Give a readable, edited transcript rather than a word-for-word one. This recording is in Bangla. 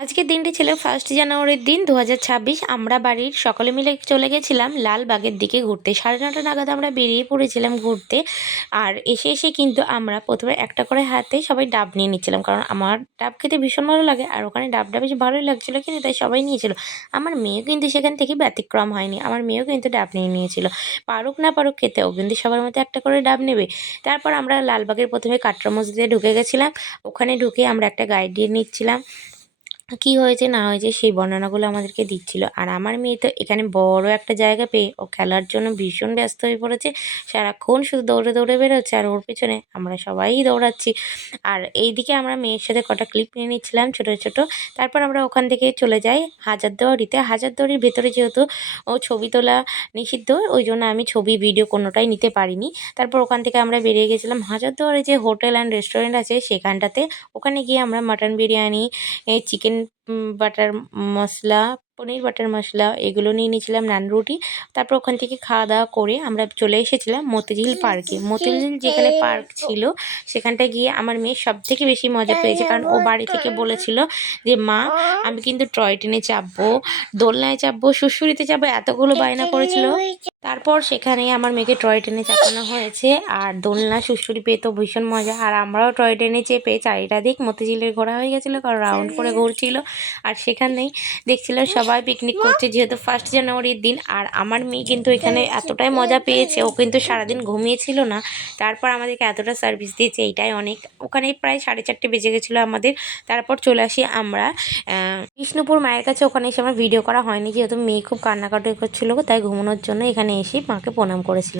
আজকের দিনটি ছিল 1 জানুয়ারির দিন 2026। আমরা বাড়ির সকলে মিলে চলে গেছিলাম লালবাগের দিকে ঘুরতে। 9:30 নাগাদ আমরা বেরিয়ে পড়েছিলাম ঘুরতে। আর এসে কিন্তু আমরা ১ম এ একটা করে হাতে সবাই ডাব নিয়ে নিচ্ছিলাম। কারণ আমার ডাব খেতে ভীষণ ভালো লাগে। আর ওখানে ডাবটা বেশ ভালোই লাগছিল খেতে, তাই সবাই নিয়েছিল। আমার মেয়েও কিন্তু সেখান থেকে ব্যতিক্রম হয়নি। আমার মেয়েও কিন্তু ডাব নিয়ে নিয়েছিল। পারুক না পারুক খেতে, ও কিন্তু সবার মতো একটা করে ডাব নেবে। তারপর আমরা লালবাগের ১ম এ কাটরা মসজিদে ঢুকে গেছিলাম। ওখানে ঢুকে আমরা একটা গাইড দিয়ে নিচ্ছিলাম। কি হয়েছে না হয়েছে সেই বর্ণনাগুলো আমাদেরকে দিচ্ছিল। আর আমার মেয়ে তো এখানে বড় একটা জায়গা পেয়ে ও খেলার জন্য ভীষণ ব্যস্ত হয়ে পড়েছে। সারাক্ষণ শুধু দৌড়ে দৌড়ে বেরোচ্ছে আর ওর পেছনে আমরা সবাই দৌড়াচ্ছি। আর এইদিকে আমরা মেয়ের সাথে কটা ক্লিপ নিয়ে নিচ্ছিলাম ছোট ছোট। তারপর আমরা ওখান থেকে চলে যাই হাজারদুয়ারিতে। হাজারদুয়ারির ভেতরে যেহেতু ছবি তোলা নিষিদ্ধ, ওই জন্য আমি ছবি ভিডিও কোনোটাই নিতে পারিনি। তারপর ওখান থেকে আমরা বেরিয়ে গেছিলাম হাজারদুয়ারি যে হোটেল অ্যান্ড রেস্টুরেন্ট আছে সেখানটাতে। ওখানে গিয়ে আমরা মাটন বিরিয়ানি, চিকেন বাটার মশলা, পনির বাটার মশলা এগুলো নিয়ে নিয়েছিলাম, নান রুটি। তারপর ওখান থেকে খাওয়া-দাওয়া করে আমরা চলে এসেছিলাম মতিঝিল পার্কে। মতিঝিল যেখানে পার্ক ছিল সেখানটায় গিয়ে আমার মেয়ে সবথেকে বেশি মজা পেয়েছে। কারণ ও বাড়ি থেকে বলেছিল যে, "মা আমি কিন্তু টয় ট্রেনে চাপবো, দোলনায় চাপবো, সুড়সুড়িতে চাপবো" এতগুলো বায়না করেছিল। তারপর সেখানে আমার মেয়েকে টয় ট্রেনে চাপানো হয়েছে। আর দোলনা, সুড়সুড়ি পেয়ে তো ভীষণ মজা। আর আমরাও টয় ট্রেনে চেপে চারিদিক মতিঝিলের ঘোরা হয়ে গেছিলো, কারণ রাউন্ড করে ঘুরছিল। আর সেখানেই দেখছিলাম সবাই পিকনিক করছে, যেহেতু 1 জানুয়ারির দিন। আর আমার মেয়ে কিন্তু এখানে এতটাই মজা পেয়েছে, ও কিন্তু সারাদিন ঘুমিয়েছিল না। তারপর আমাদেরকে এতটা সার্ভিস দিয়েছে, এইটাই অনেক। ওখানে প্রায় 4:30 বেজে গেছিলো আমাদের। তারপর চলে আসি আমরা বিষ্ণুপুর মায়ের কাছে। ওখানে এসে আমার ভিডিও করা হয়নি, যেহেতু মেয়ে খুব কান্নাকাটি করছিল, তাই ঘুমানোর জন্য এখানে এসে মাকে প্রণাম করেছিলাম।